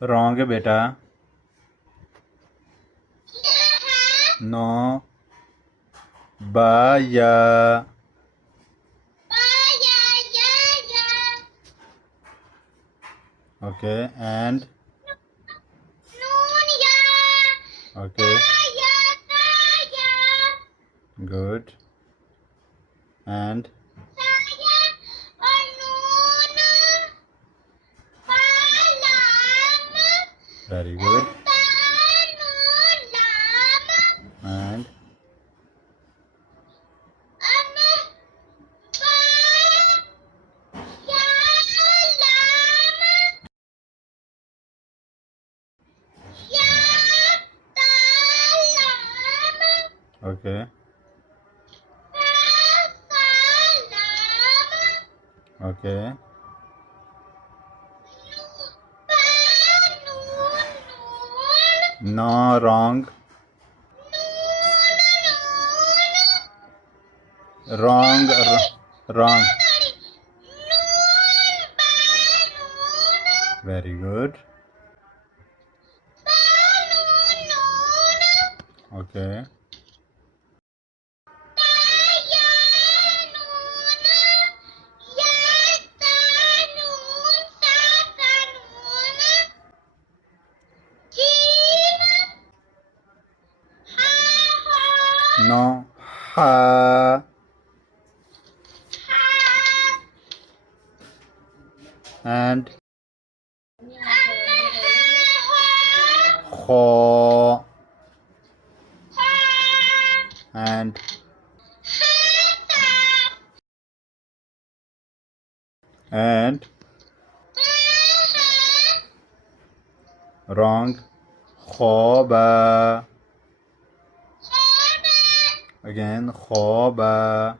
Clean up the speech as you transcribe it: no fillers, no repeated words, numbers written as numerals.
wrong है बेटा. No. Baya. Okay, and okay, good. And very good. And okay, okay. No, wrong. Wrong, wrong. Very good. Okay. No. Ha. And kho. And wrong. Khoba. Again, khoba.